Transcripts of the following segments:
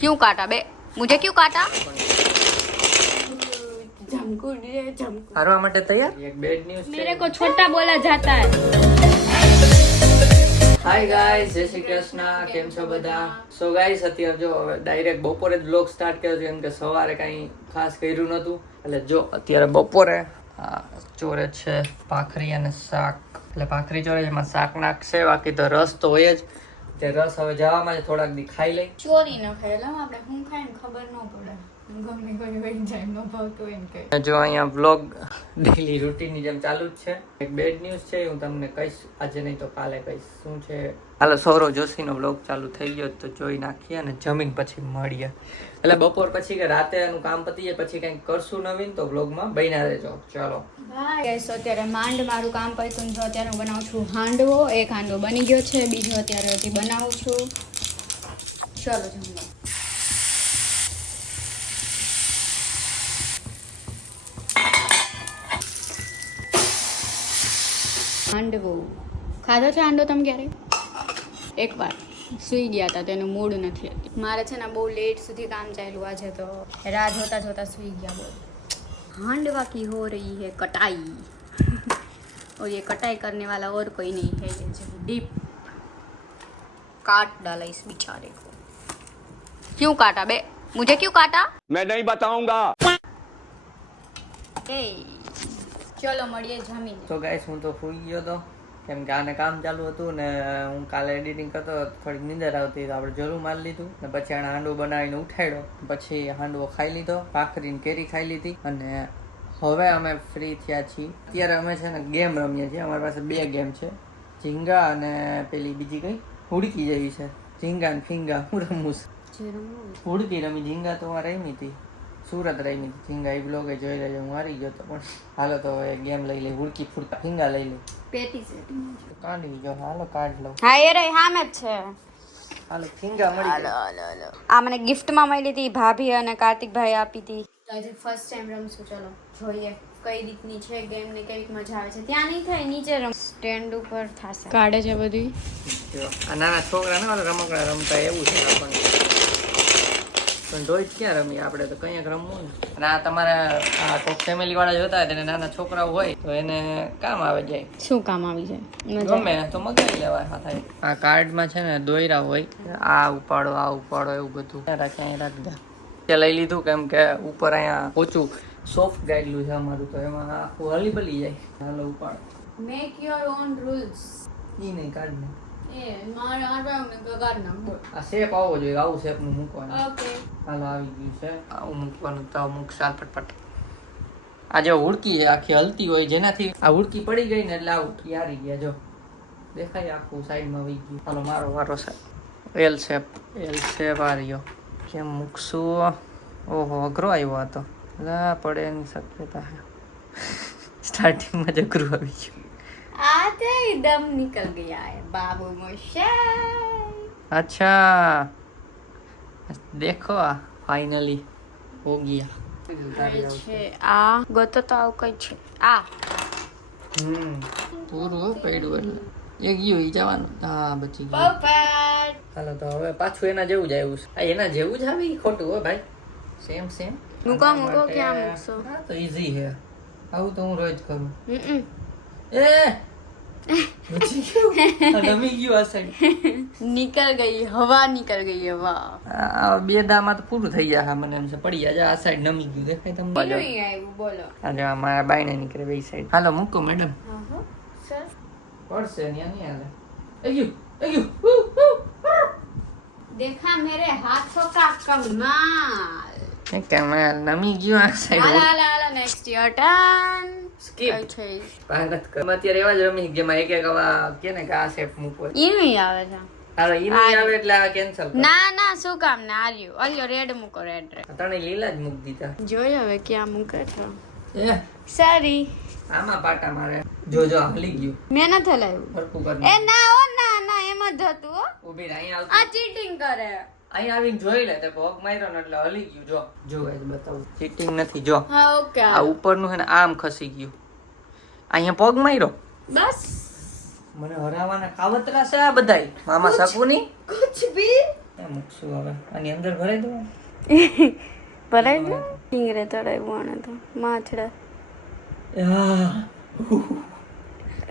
क्यों काटा बे? मुझे क्यों काटा? हारवा માટે તૈયાર? એક બેડ ન્યૂઝ છે. मेरे को छोटा बोला जाता है. હાય ગાઈસ, જય શ્રી કૃષ્ણ. કેમ છો બધા? સો ગાઈસ, અત્યારે જો હવે ડાયરેક્ટ બપોરે જ બ્લોગ સ્ટાર્ટ કર્યો છે કેમ કે સવારે કઈ ખાસ કર્યું નતું. એટલે જો અત્યારે બપોરે ચોરે છે ભાખરી અને શાક. એટલે ભાખરી ચોરે એમાં શાક નાખશે, બાકી તો રસ તો હોય જ. તે રસ હવે જવામાં છે, થોડાક દી ખાઈ લઈ. ચોરી ન ખાયેલા આપણે હું ખાઈને ખબર ન પડે. ગમે કોઈ વઈ જાય ન ભાવતું એમ કે જો અહીંયા વ્લોગ ડેલી રૂટીનની જેમ ચાલુ જ છે. એક બેડ ન્યૂઝ છે, હું તમને કહીશ આજે નહીં તો કાલે કહીશ શું છે. હાલો, સૌરવ જોશીનો વ્લોગ ચાલુ થઈ ગયો તો જોઈ નાખીએ અને જમીન પછી મળીએ. એટલે બપોર પછી કે રાતે એનું કામ પતી જાય પછી કંઈક કરશું નવીન તો વ્લોગમાં બન્યા રહેજો. ચાલો ગાઈસ, અત્યારે માંડ મારું કામ પત્યું છે. અત્યારે હું બનાવું છું હાંડવો. એક હાંડવો બની ગયો છે, બીજો અત્યારે હજી બનાવું છું. ચલો જમવા. હાંડવો ખાધો છે? હાંડવો તમે ક્યારે? એકવાર સુઈ ગયા હતા તો એનું મૂડ નથી હતી. મારે છે ને બહુ લેટ સુધી કામ ચાલ્યું આજે તો રાહ જોતા જોતા સુઈ ગયા. બોલ, हांडवा की हो रही है कटाई और ये कटाई करने वाला और कोई नहीं है, ये जो डीप काट डाला इस बेचारे को. क्यों काटा बे? मुझे क्यों काटा? मैं नहीं बताऊंगा. ए चलो મળીએ જમીને. તો ગાઈસ, હું તો સુઈ ગયો તો કેમ કે આને કામ ચાલુ હતું ને હું કાલે એડિટિંગ કરતો થોડીક નીંદર આવતી તો આપણે જરૂર મારી લીધું ને પછી આને હાંડવો બનાવીને ઉઠાડ્યો. પછી હાંડવો ખાઈ લીધો, ભાખરી ને કેરી ખાઈ લીધી અને હવે અમે ફ્રી થયા છીએ. અત્યારે અમે છે ને ગેમ રમીએ છીએ. અમારી પાસે બે ગેમ છે, ઝીંગા અને પેલી બીજી કઈ હુડકી જેવી છે. ઝીંગા ને ફીંગા હું રમું છું. હુડકી રમી, ઝીંગા તો રમી હતી, સુરત રમી હતી. ઝીંગા એ બ્લોગે જોઈ લેજો, હું હારી ગયો તો. પણ હાલો તો એ ગેમ લઈ લે, હુડકી ફૂડકા ફીંગા લઈ લે. પેટી સેટિંગ કાઢી જો, હાલો કાઢ લો. હા એ રે હામે જ છે. હાલો ફીંગા મળી જાય. આ મને ગિફ્ટમાં મળી હતી, ભાભી અને કાર્તિકભાઈ આપી હતી. તો આજે ફર્સ્ટ ટાઈમ રમશું. ચલો જોઈએ કઈ રીતની છે ગેમ ને કેવી મજા આવે છે. ત્યાં નહીં થાય, નીચે રમ, સ્ટેન્ડ ઉપર થશે. કાઢે છે બધી. જો આ નાના છોકરા ને રમકડા રમતા એવું છે આપણને, પણ રોજ ક્યાં રમીએ આપણે તો કંઈક રમવું ને. અને આ તમારા આ કોઈક ફેમિલી વાળા જોતા હોય તેને નાના છોકરાઓ હોય તો એને કામ આવે જાય. શું કામ આવી જાય? ગમે તો મગાવી લેવાય. હા થાય. આ કાર્ડમાં છે ને દોયરા હોય, આ ઉપાડો આ ઉપાડો એવું બધું રાખી રાખતા. તે લઈ લીધું કેમ કે ઉપર અહીંયા ઓછું સોફ્ટ ગાઈડલું છે અમારું, તો એમાં આખું હલી બલી જાય. હાલો ઉપાડો. Make your own rules. ઈ નહીં, કાર્ડ નહીં. એ મારે આરામને ગગાર ના બોલ. આ શેપ આવો જોઈએ, આવું શેપ નું મૂકવાનું. ઓકે હાલો આવી ગયું છે. આવું મૂકવાનું તો મૂક સાત પટપટ. આ જો હુડકી છે આખી હલતી હોય, જેનાથી આ હુડકી પડી ગઈ ને એટલે આઉટ હારી ગયા. જો દેખાય આખું સાઈડમાં વહી ગયું. હાલો મારો વારો છે. એલ શેપ આ રહ્યો. કેમ મૂકશું? ઓહો અઘરો આવ્યો આ તો. લા પડે એની શક્યતા છે. સ્ટાર્ટિંગમાં જ અઘરું આવી ગયું. आते ही दम निकल गया है बाबू मोशाई. अच्छा देखो फाइनली हो गया. છે આ ગતો તો આવું કઈ છે. આ પૂરું પડ્યું એટલે એક ગયું ઈ જવાનું. હા બચી ગયું. પોપટ. હાલો તો હવે પાછું એના જેવું જ આવ્યું છે. એના જેવું જ આવી ખોટું હો ભાઈ. સેમ મૂકો ક્યાં મૂકશો? હા તો ઈઝી છે. આવું તો હું રોજ કરું. એ બચી ગયું. નમી ગયું આ સાઈડ. નિકલ ગઈ હવા, નિકલ ગઈ હવા. આ બે દામાં તો પૂરું થઈ ગયા. મને એમ છે પડી જાય. આ સાઈડ નમી ગયું દેખાય તમને? નહીં આવ્યું બોલો. આજે મારા બાઈ ને નીકળે બે સાઈડ. હાલો મૂકો મેડમ. હા હો સર પડશે ત્યાં નહીં હાલે. देखा मेरे हाथों का कमाल. કમાલ નમી ગયું આ સાઈડ. હાલા નેક્સ્ટ યોર ટર્ન. સ્કીપ છે પાગત કર. અત્યારે એવા જ રમી જેમાં એક એક આવા કે ને કે આ શેપ મૂકવો. ઈ નહીં આવે છે. હાલો ઈ નહીં આવે એટલે આ કેન્સલ કર. ના શું કામ ના આલ્યો રેડ મૂકો. રેડ તને લીલા જ મૂક દીધા. જોયો હવે ક્યાં મૂકે છો. એ સારી આમાં પાટા મારે. જો હલી ગયું. મેં નથી હલાવ્યું. સરખું કર. એ ના એમ જ હતું હો. ઊભી રહે. અહીંયા આ ચીટિંગ કરે. અહીંયા આવીને જોઈ લે. તે પગ માર્યો ને એટલે હલી ગયું. જો ગાઈસ બતાવું. ચીટિંગ નથી. જો હા ઓકે. આ ઉપરનું છે ને આમ ખસી ગયું. અહીંયા પગ માર્યો. બસ મને હરાવાના કાવતરા છે આ બધાય. મામા શકુની कुछ भी મૂકશું હવે આની અંદર ભરાઈ દઉં ભરાઈ દો ટીંગરે ચડાવ્યું આને તો માછડા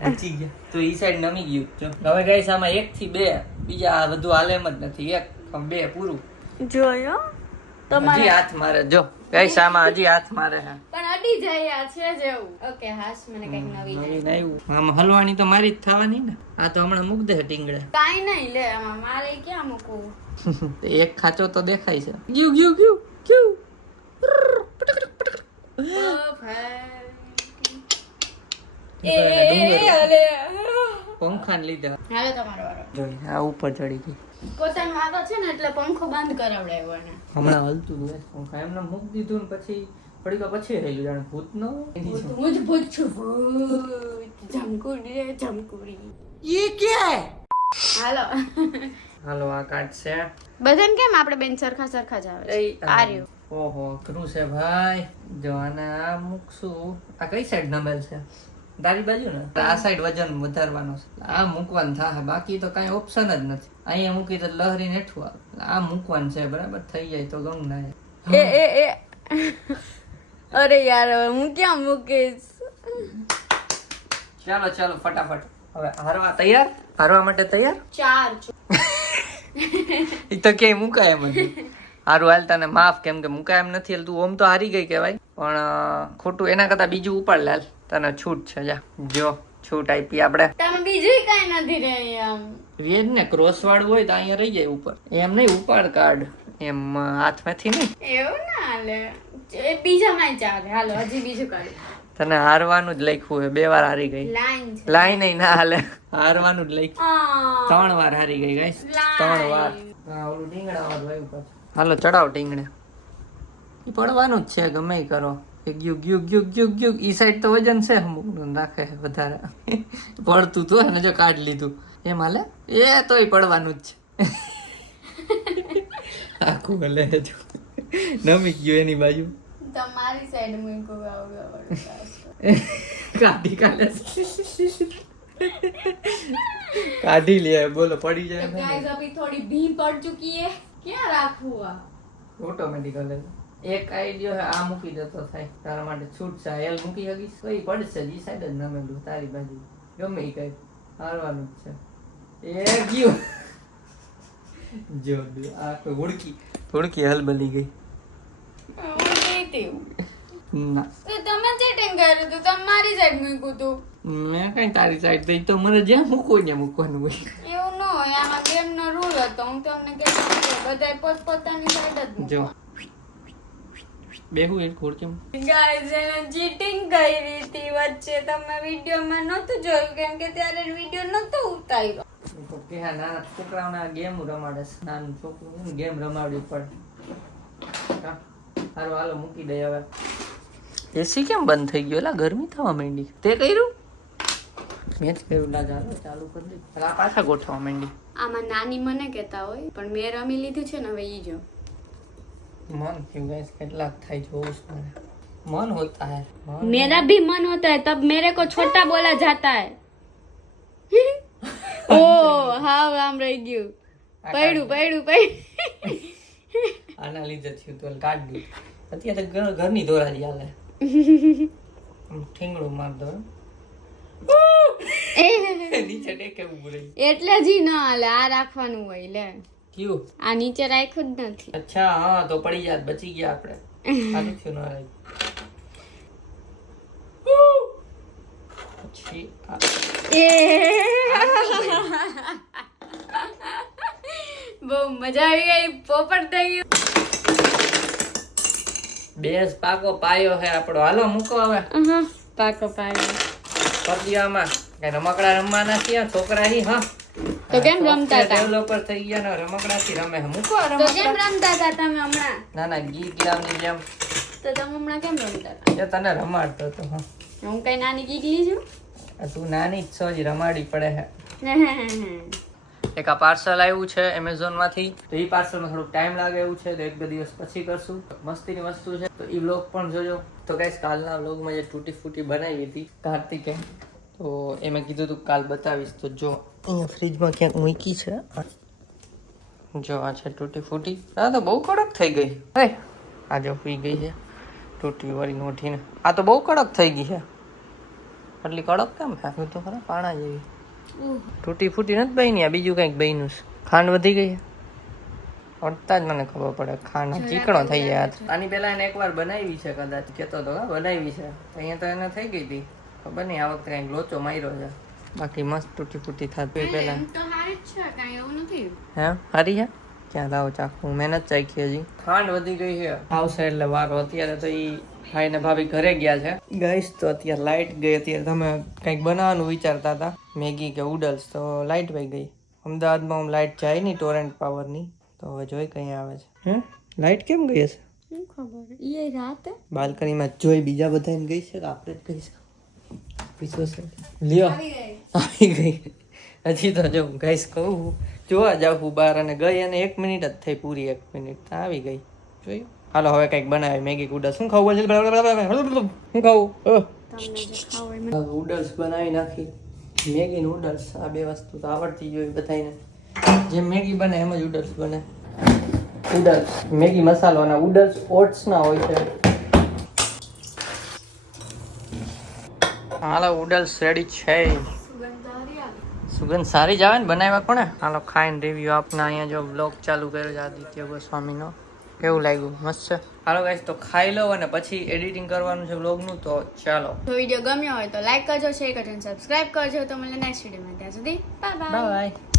પચી ગયા તો ઈ સાઈડ નમી ગયું જો હવે ગાઈસ આમાં 1 થી 2 બીજા આ બધું હાલ એમ જ નથી 1 2 પૂરું જોયો હજી તમારે હાથ મારે જો ગાઈસ આમાં હજી હાથ મારે છે પણ અડી જાય આ છે જેવું ઓકે હાસ મને કઈક નવી આમાં હલવાની તો મારી જ થવાની ને આ તો હમણાં મૂક દે ટીંગડે કાઈ નહીં લે આમાં મારે ક્યાં મૂકવું એક ખાચો તો દેખાય છે ગ્યુ ગ્યુ ગ્યુ ગ્યુ ઓ ભાઈ પંખાને લીધા હાલો તમારો વારો જોઈ આ ઉપર ચડી ગઈ પોતાનો વારો છે ને એટલે પંખો બંધ કરાવડાવ્યો એને હમણાં હલતું જ પંખા એમને મૂકી દીધું ને પછી થોડીક વાર પછી હેલું જાણે ભૂત ન હું જ ભૂત છું ભૂત જમકુડી જમકુડી ये क्या है હાલો હાલો આ કાર્ડ છે બધાને કેમ આપણે બેન સરખા સરખા જ આવે આ રહ્યું ઓહો કરું છે ભાઈ જો આને આ મૂકશું આ કઈ સાઈડ નમેલ છે તારી બાજુ ને આ સાઈડ વજન વધારવાનો છે આ મૂકવાનું થાય બાકી તો કઈ ઓપ્શન જ નથી અહીંયા મૂકી તો લહરીને હેઠું આવે આ મૂકવાનું છે બરાબર થઈ જાય તો ગમ ના એ અરે યાર હું ક્યાં મૂકીશ ચાલો ચાલો ફટાફટ હવે હારવા તૈયાર હારવા માટે તૈયાર 4 એ તો ક્યાંય મુકાય એમ નથી હારું હાલ તને માફ કેમ કે મુકાય એમ નથી હાલ તું ઓમ તો હારી ગઈ કહેવાય પણ ખોટું એના કરતા બીજું ઉપાડ લાલ તને છૂટ છે જા જો છૂટ આપી આપણે તમે બીજું કઈ નથી રહી આમ રેજ ને ક્રોસ વાળું હોય તો અહીંયા રહી જાય ઉપર એમ નહીં ઉપાડ કાર્ડ એમ હાથમાંથી નહીં એવું ના હાલે બીજામાં ચાલે હાલો હજી બીજું કાઢી તને હારવાનું જ લખ્યું હે 2 વાર હારી ગઈ લાઈન છે લાઈ નહીં ના હાલે હારવાનું જ લખ્યું આ 3 વાર હારી ગઈ ગાઈસ 3 વાર હા ઓલું ટીંગડા વાળું આવ્યું પાછું હાલો ચડાવ ટીંગડે ઈ પડવાનું જ છે ગમે ઈ કરો ગ્યુ ગ્યુ ગ્યુ ગ્યુ ગ્યુ ઈ સાઈડ તો વજન છે અમુકનું રાખે વધારે પડતું તો એને જો કાઢ લીધું એમ હાલે એ તોય પડવાનું જ છે આખું હલે જો નમી ગયું એની બાજુ તમારી સાઈડ મૂકું આવું કાઢી કાઢે કાઢી લે બોલો પડી જાય गाइस अभी थोड़ी भी पड़ चुकी है क्या રાખવું આ ઓટોમેટિક હલે એક આઈડિયો હે આ મૂકી દેતો થાય તારા માટે છૂટ છે એલ મૂકી હગીશ કઈ પડશે જી સાઈડ જ નમેલું તારી બાજુ ગમે ઈ કઈ હારવાનું જ છે એ ગયું જો આ કોઈ હુડકી હલબલી ગઈ ના તો તમે ચેટિંગ કર્યું તું તમારી સાઈડ મૂક્યું તું મેં કઈ તારી સાઈડ થઈ તો મને જ્યાં મૂકવું ને મૂકવાનું હોય એવું ન હોય આમાં ગેમ નો રૂલ હતો હું તમને કેમ બધાય પોતપોતાની સાઈડ જ જો બેહું એક ખોડકેમ ગાઈસ એને ચીટિંગ કરી હતી વચ્ચે તમે વિડિયોમાં નહોતું જોયું કેમ કે ત્યારે વિડિયો નહોતો ઉતાર્યો કે હા નાના છોકરાઓને ગેમ રમાડે છે નાનું છોકરું ગેમ રમાડવી પડે હારું હાલો મૂકી દે હવે એસી કેમ બંધ થઈ ગયો એલા ગરમી થવા માંડી તે કર્યું મેં જ કર્યું ના ચાલુ કરી દે આ પાછા ગોઠવવા માંડી આમાં નાની મને કહેતા હોય પણ મેં રમી લીધું છે ને હવે ઈ જો मन क्यों गैस કેટલાક થાય જોઉં છું मन होता है मेरा भी मन होता है तब मेरे को छोटा बोला जाता है ओ हाँ આમ રહી ગયું પડ્યું આના લીધે થયું તો કાઢ દીધું અત્યારે તો ઘરની દોરાજી હાલે ઠીંગડું માર દો નીચે ટેકે ઉભું રહી એટલે જ ઈ ન હાલે આ રાખવાનું હોય લે ક્યું આ નીચે રાખ્યું જ નથી અચ્છા હા તો પડી જાત બચી ગયા આપણે ખાલી થયું ન રાખ પછી એ બહુ મજા આવી ગઈ પોપટ થઈ ગયું બેસ પાકો પાયો હે આપણો હાલો મૂકો હવે પાકો પાડ્યો પગિયામાં કઈ રમકડા રમવાના છે છોકરા હી હા તો કેમ રમતા હતા ડેવલપર થઈ ગયા ને રમકડાથી રમે મૂકો તો કેમ રમતા હતા તમે હમણાં ના ના ગીત ગાવાની જેમ તો તમે હમણાં કેમ રમતા હતા એ તને રમાડતો હતો હા હું કઈ નાની ગીગલી છું તું નાની જ છો જ રમાડી પડે હે એક આ પાર્સલ આવ્યું છે એમેઝોન માંથી તો એ પાર્સલમાં થોડુંક ટાઈમ લાગે એવું છે તો 1-2 દિવસ પછી કરશું મસ્તીની વસ્તુ છે તો એ વ્લોગ પણ જોજો તો ગાઈસ કાલના વ્લોગમાં જે તૂટી ફૂટી બનાવી હતી કાર્તિકે તો એ મેં કીધું તું કાલ બતાવીશ તો જો અહીંયા ફ્રીજમાં ક્યાંક મૂકી છે જો આ છે તૂટી ફૂટી. આ તો બહુ કડક થઈ ગઈ. હે આ જો પી ગઈ છે તૂટી વાળી નોઠીને. આ તો બહુ કડક થઈ ગઈ છે. આટલી કડક કેમ છે? હું તો ખરા પાણા જેવી. તૂટી ફૂટી નથી બની. આ બીજું કંઈક બન્યું છે. ખાંડ વધી ગઈ. અડતા જ મને ખબર પડે ખાંડ ચીકણો થઈ જાય હાથ. આની પહેલા એને એકવાર બનાવી છે કદાચ કેતો તો બનાવી છે. અહીંયા તો એને થઈ ગઈ હતી. ખબર નહીં આ વખતે કંઈક લોચો માર્યો છે. બાકી મસ્ત તૂટી ફૂટી થતી પહેલા. હે સારી છે. ક્યાં લાવો ચાખું? મહેનત ચાખી હજી. ખાંડ વધી ગઈ છે. આવશે એટલે વારો. અત્યારે તો ઈ ભાઈ ને ભાભી ઘરે ગયા છે. ગઈશ તો અત્યારે લાઇટ ગઈ. અત્યારે તમે કંઈક બનાવવાનું વિચારતા હતા મેગી કે ઉડલ્સ તો લાઇટ વહી ગઈ. અમદાવાદમાં હું લાઇટ જાય નહીં ટોરેન્ટ પાવરની તો હવે જોઈ કઈ આવે છે. લાઇટ કેમ ગઈ હશે? બાલ્કનીમાં જોઈ બીજા બધાને ગઈ છે કે આપણે જ ગઈ છે? વિશ્વાસ લ્યો આવી ગઈ. હજી તો જો ગઈશ કહું જોવા જાઉં બહાર અને ગઈ અને 1 મિનિટ જ થઈ પૂરી 1 મિનિટ આવી ગઈ. જોયું. હાલો હવે કંઈક બનાવે મેગી ઉડલ્સ. શું ખાવું છે? શું ખાવું? ઉડલ્સ બનાવી નાખી. મેગી નૂડલ્સ આ બે વસ્તુ તો આવડતી જોઈએ બધાને. જેમ મેગી બને એમ જ ઉડલ્સ બને. ઉડલ્સ મેગી મસાલો અને ઉડલ્સ ઓટ્સ ના હોય છે. હાલો ઉડલ્સ રેડી છે. સુગંધ સારી જ આવે ને. બનાવ્યા કોણે? હાલો ખાઈને રિવ્યુ આપના. અહીંયા જો બ્લોગ ચાલુ કર્યો છે આદિત્ય ગોસ્વામીનો. કેવું લાગ્યું? મસ્ત છે. હાલો ગાઈસ તો ખાઈ લો અને પછી એડિટિંગ કરવાનું છે બ્લોગનું. તો ચાલો. તો વિડીયો ગમ્યો હોય તો લાઈક કરજો, શેર કરજો અને સબસ્ક્રાઇબ કરજો. તો મળીએ નેક્સ્ટ વિડીયોમાં. ત્યાં સુધી બાય બાય. બાય.